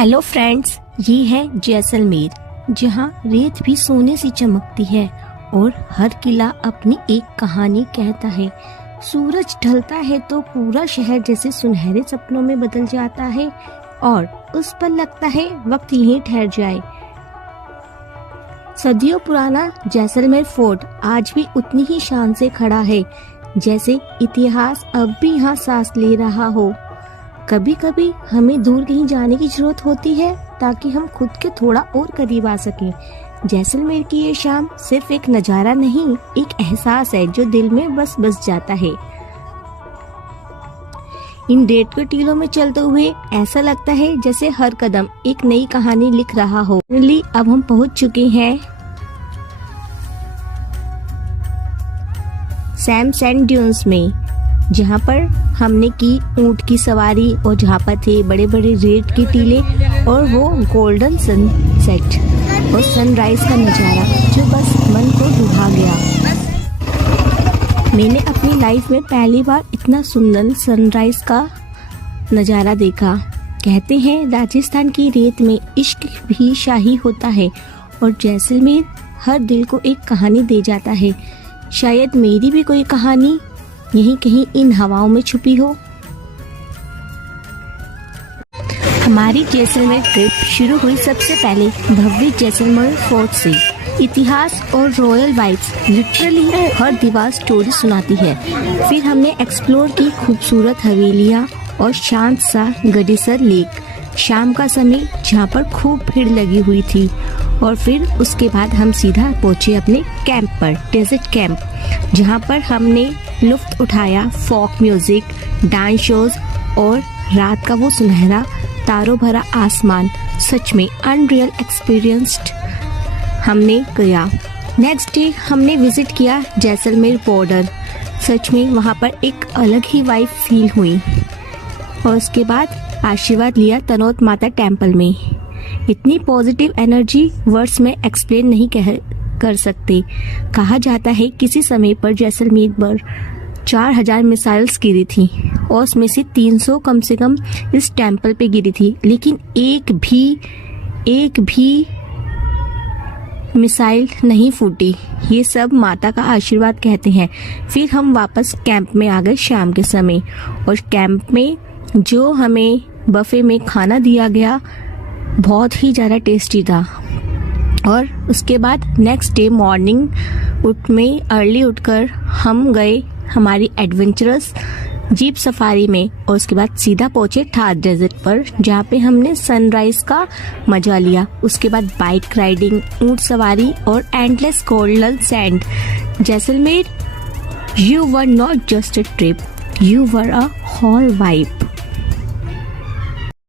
Hello friends, ये है जैसलमेर, जहाँ रेत भी सोने से चमकती है और हर किला अपनी एक कहानी कहता है। सूरज ढलता है तो पूरा शहर जैसे सुनहरे सपनों में बदल जाता है और उस पर लगता है वक्त यहीं ठहर जाए। सदियों पुराना जैसलमेर फोर्ट आज भी उतनी ही शान से खड़ा है, जैसे इतिहास अब भी यहाँ सांस ले रहा हो। कभी कभी हमें दूर कहीं जाने की जरूरत होती है ताकि हम खुद के थोड़ा और करीब आ सकें। जैसलमेर की ये शाम सिर्फ एक नज़ारा नहीं, एक एहसास है जो दिल में बस जाता है। इन रेत के टीलों में चलते हुए ऐसा लगता है जैसे हर कदम एक नई कहानी लिख रहा हो। अब हम पहुंच चुके हैं सैंड ड्यून्स में, जहाँ पर हमने की ऊंट की सवारी और जहाँ पर थे बड़े बड़े रेत के टीले और वो गोल्डन सनसेट और सनराइज का नज़ारा जो बस मन को लुभा गया। मैंने अपनी लाइफ में पहली बार इतना सुंदर सनराइज का नज़ारा देखा। कहते हैं राजस्थान की रेत में इश्क भी शाही होता है और जैसलमेर हर दिल को एक कहानी दे जाता है। शायद मेरी भी कोई कहानी यहीं कहीं इन हवाओं में छुपी हो। हमारी जैसलमेर ट्रिप शुरू हुई सबसे पहले भव्य जैसलमेर फोर्ट से। इतिहास और रॉयल वाइब्स लिटरली हर दीवार स्टोरी सुनाती है। फिर हमने एक्सप्लोर की खूबसूरत हवेलियाँ और शांत सा गडेसर लेक। शाम का समय जहाँ पर खूब भीड़ लगी हुई थी और फिर उसके बाद हम सीधा पहुँचे अपने कैंप पर, डेजर्ट कैंप, जहाँ पर हमने लुत्फ उठाया फोक म्यूजिक, डांस शोज और रात का वो सुनहरा तारों भरा आसमान। सच में अनरियल एक्सपीरियंस्ड हमने किया। नेक्स्ट डे हमने विजिट किया जैसलमेर बॉर्डर। सच में वहाँ पर एक अलग ही वाइब फील हुई और उसके बाद आशीर्वाद लिया तनोट माता टेम्पल में। इतनी पॉजिटिव एनर्जी वर्ड्स में एक्सप्लेन नहीं कर सकते। कहा जाता है किसी समय पर जैसलमेर पर 4000 मिसाइल्स गिरी थी और उसमें से 300 कम से कम इस टेम्पल पे गिरी थी, लेकिन एक भी मिसाइल नहीं फूटी। ये सब माता का आशीर्वाद कहते हैं। फिर हम वापस कैंप में आ गए शाम के समय और कैंप में जो हमें बफे में खाना दिया गया बहुत ही ज़्यादा टेस्टी था। और उसके बाद नेक्स्ट डे मॉर्निंग में अर्ली उठकर हम गए हमारी एडवेंचरस जीप सफारी में और उसके बाद सीधा पहुंचे थार डेजर्ट पर, जहाँ पे हमने सनराइज का मजा लिया। उसके बाद बाइक राइडिंग, ऊंट सवारी और endless golden sand. Jaisalmer, you were not just a trip, you were a whole vibe.